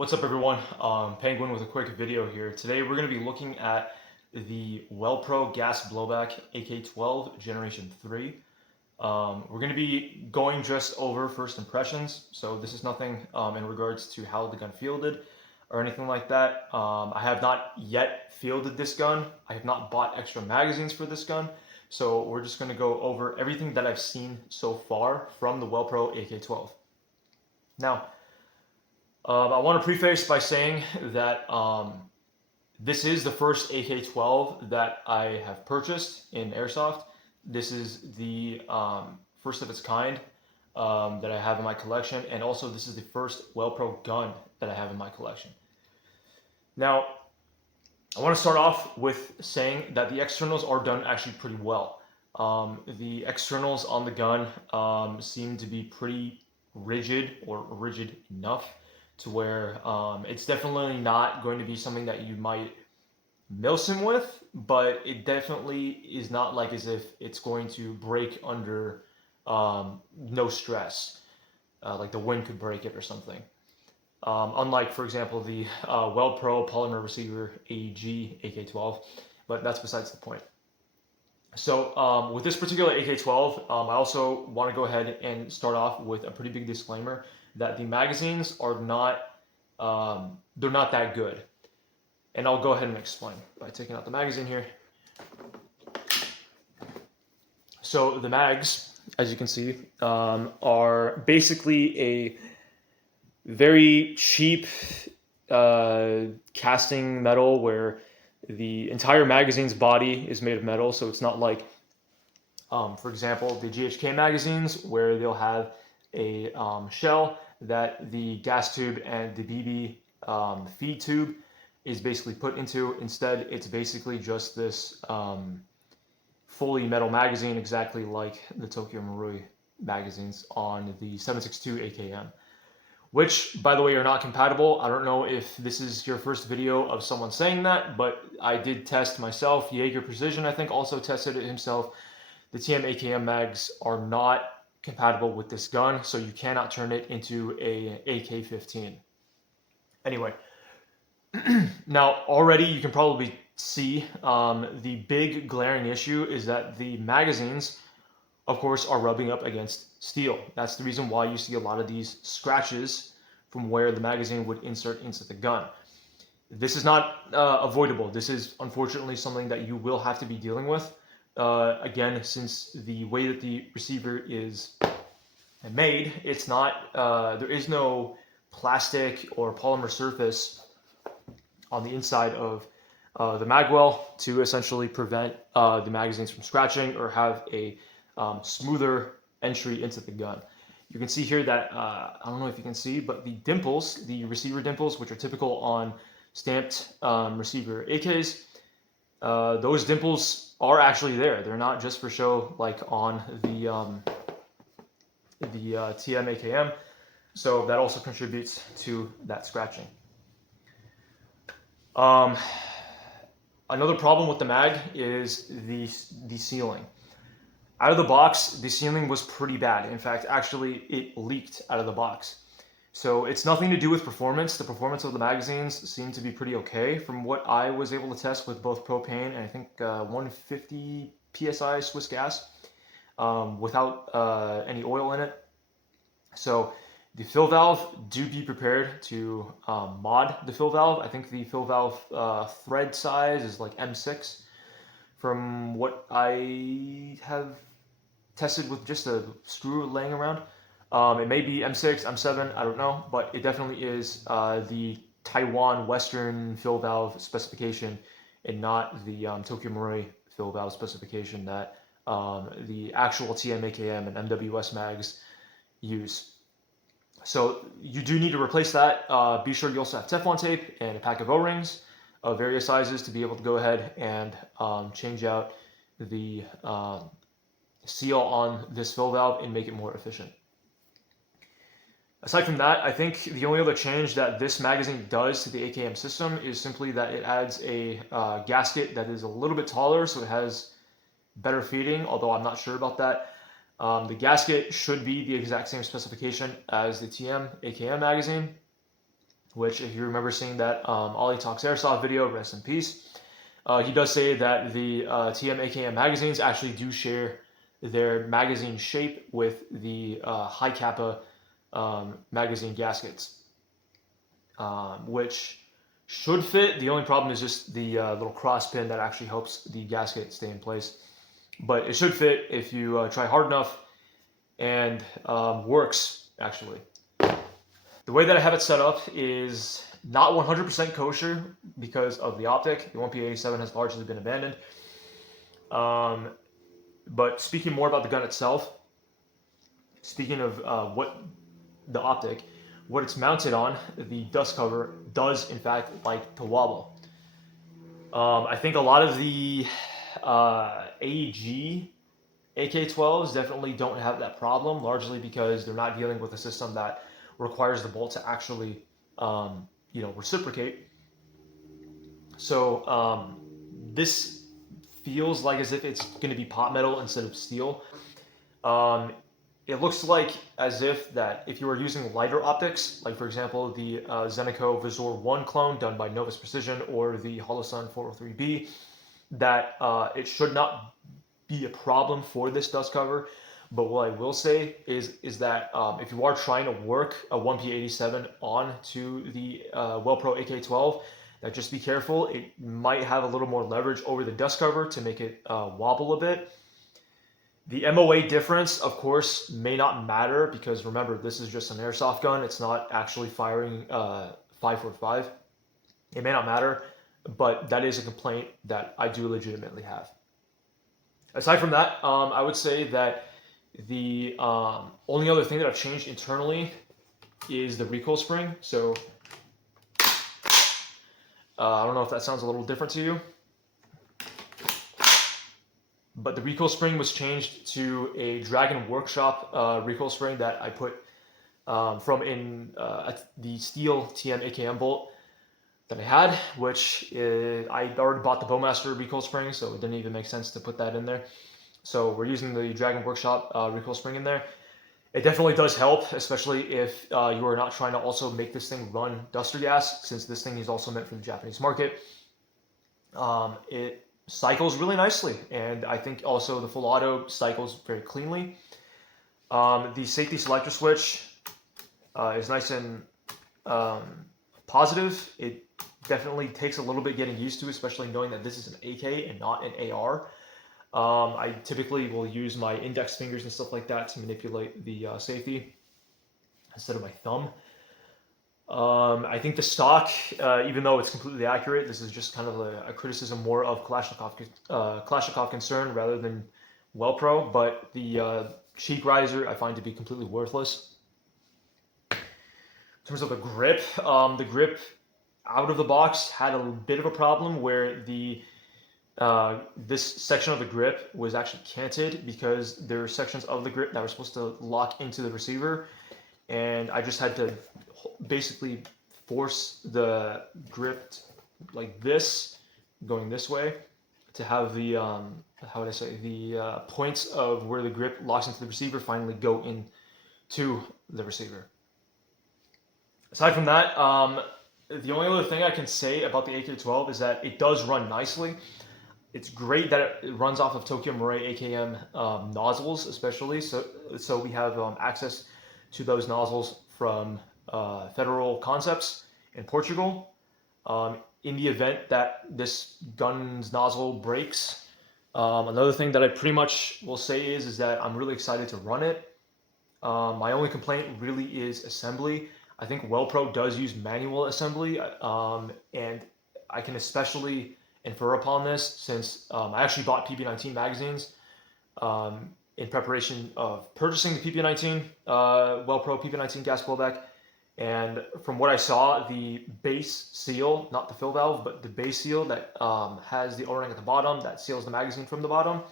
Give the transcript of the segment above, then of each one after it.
What's up everyone? Penguin with a quick video here. Today we're going to be looking at the WellPro Gas Blowback AK-12 Generation 3. We're going to be going just over first impressions, so this is nothing in regards to how the gun fielded or anything like that. I have not yet fielded this gun. I have not bought extra magazines for this gun, so we're just going to go over everything that I've seen so far from the WellPro AK-12. Now, I want to preface by saying that this is the first AK-12 that I have purchased in Airsoft. This is the first of its kind that I have in my collection, and also this is the first WellPro gun that I have in my collection. Now, I want to start off with saying that the externals are done actually pretty well. The externals on the gun seem to be pretty rigid, or rigid enough to where it's definitely not going to be something that you might milsim with, but it definitely is not like as if it's going to break under no stress, like the wind could break it or something. Unlike, for example, the WellPro polymer receiver AEG AK-12, but that's besides the point. So with this particular AK-12, I also want to go ahead and start off with a pretty big disclaimer that the magazines are not, they're not that good. And I'll go ahead and explain by taking out the magazine here. So the mags, as you can see, are basically a very cheap casting metal where the entire magazine's body is made of metal, so it's not like, for example, the GHK magazines where they'll have a shell that the gas tube and the BB feed tube is basically put into. Instead, it's basically just this fully metal magazine, exactly like the Tokyo Marui magazines on the 7.62 AKM, which, by the way, are not compatible. I don't know if this is your first video of someone saying that, but I did test myself. Jaeger Precision, I think, also tested it himself. The TM AKM mags are not compatible with this gun, so you cannot turn it into a AK-15. Anyway, now already you can probably see the big glaring issue is that the magazines, of course, are rubbing up against steel. That's the reason why you see a lot of these scratches from where the magazine would insert into the gun. This is not avoidable. This is unfortunately something that you will have to be dealing with. Again, since the way that the receiver is made, it's not, there is no plastic or polymer surface on the inside of the magwell to essentially prevent the magazines from scratching or have a smoother entry into the gun. You can see here that, I don't know if you can see, but the dimples, the receiver dimples, which are typical on stamped receiver AKs, those dimples are actually there. They're not just for show like on the TM AKM, so that also contributes to that scratching. Another problem with the mag is the sealing. Out of the box, the sealing was pretty bad. In fact, actually, it leaked out of the box. So it's nothing to do with performance. The performance of the magazines seemed to be pretty okay from what I was able to test with both propane and I think 150 PSI Swiss gas without any oil in it. So the fill valve, do be prepared to mod the fill valve. I think the fill valve thread size is like M6 from what I have tested with just a screw laying around. It may be M6, M7, I don't know, but it definitely is the Taiwan Western fill valve specification and not the Tokyo Marui fill valve specification that the actual TM AKM and MWS mags use. So you do need to replace that. Be sure you also have Teflon tape and a pack of O-rings of various sizes to be able to go ahead and change out the seal on this fill valve and make it more efficient. Aside from that, I think the only other change that this magazine does to the AKM system is simply that it adds a gasket that is a little bit taller, so it has better feeding, although I'm not sure about that. The gasket should be the exact same specification as the TM AKM magazine. which if you remember seeing that Ollie Talks Airsoft video, rest in peace. He does say that the TM AKM magazines actually do share their magazine shape with the high kappa magazine gaskets, which should fit. The only problem is just the little cross pin that actually helps the gasket stay in place. But it should fit if you try hard enough, and works actually. The way that I have it set up is not 100% kosher because of the optic. The 1P87 has largely been abandoned. But speaking more about the gun itself, speaking of the optic, what it's mounted on, the dust cover does in fact like to wobble. I think a lot of the AEG AK-12s definitely don't have that problem, largely because they're not dealing with a system that requires the bolt to actually, reciprocate. So this feels like as if it's going to be pot metal instead of steel. It looks like as if that if you were using lighter optics, like for example the Zenico Visor 1 clone done by Novus Precision or the Holosun 403B, that it should not be a problem for this dust cover. But what I will say is that if you are trying to work a 1P87 onto the Pro AK-12, that just be careful. It might have a little more leverage over the dust cover to make it wobble a bit. The MOA difference, of course, may not matter because remember, this is just an airsoft gun. It's not actually firing 5.45. It may not matter, but that is a complaint that I do legitimately have. Aside from that, I would say that the only other thing that I've changed internally is the recoil spring. So I don't know if that sounds a little different to you, but the recoil spring was changed to a Dragon Workshop recoil spring that I put from in the steel TM AKM bolt that I had, which I already bought the Bowmaster recoil spring, so it didn't even make sense to put that in there. So we're using the Dragon Workshop recoil spring in there. It definitely does help, especially if you are not trying to also make this thing run duster gas, since this thing is also meant for the Japanese market. It cycles really nicely, and I think also the full auto cycles very cleanly. The safety selector switch is nice and positive. It definitely takes a little bit getting used to, especially knowing that this is an AK and not an AR. I typically will use my index fingers and stuff like that to manipulate the safety instead of my thumb. I think the stock, even though it's completely accurate, this is just kind of a criticism more of Kalashnikov concern rather than Wellpro, but the cheek riser I find to be completely worthless. In terms of the grip out of the box had a bit of a problem where this section of the grip was actually canted because there are sections of the grip that were supposed to lock into the receiver, and I just had to basically force the grip like this, going this way, to have the how would I say, the points of where the grip locks into the receiver finally go into the receiver. Aside from that, the only other thing I can say about the AK-12 is that it does run nicely. It's great that it runs off of Tokyo Marui AKM nozzles, especially. So we have access to those nozzles from Federal Concepts in Portugal. In the event that this gun's nozzle breaks, another thing that I pretty much will say is that I'm really excited to run it. My only complaint really is assembly. I think Wellpro does use manual assembly, and I can especially infer upon this since I actually bought PP19 magazines in preparation of purchasing the PP19, Wellpro PP19 gas blowback. And from what I saw, the base seal, not the fill valve, but the base seal that has the O-ring at the bottom that seals the magazine from the bottom,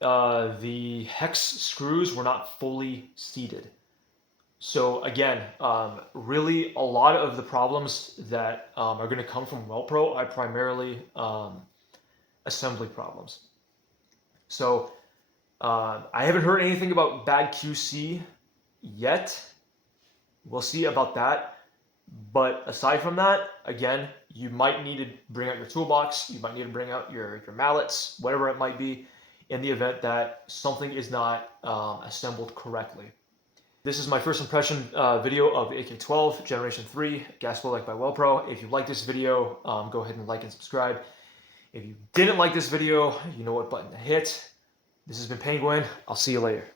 the hex screws were not fully seated. So again, really a lot of the problems that are going to come from Wellpro are primarily assembly problems. So I haven't heard anything about bad QC yet. We'll see about that. But aside from that, again, you might need to bring out your toolbox, you might need to bring out your mallets, whatever it might be, in the event that something is not assembled correctly. This is my first impression video of the AK-12 Generation 3 gas flow light by WellPro. If you like this video, go ahead and like and subscribe. If you didn't like this video, you know what button to hit. This has been Penguin. I'll see you later.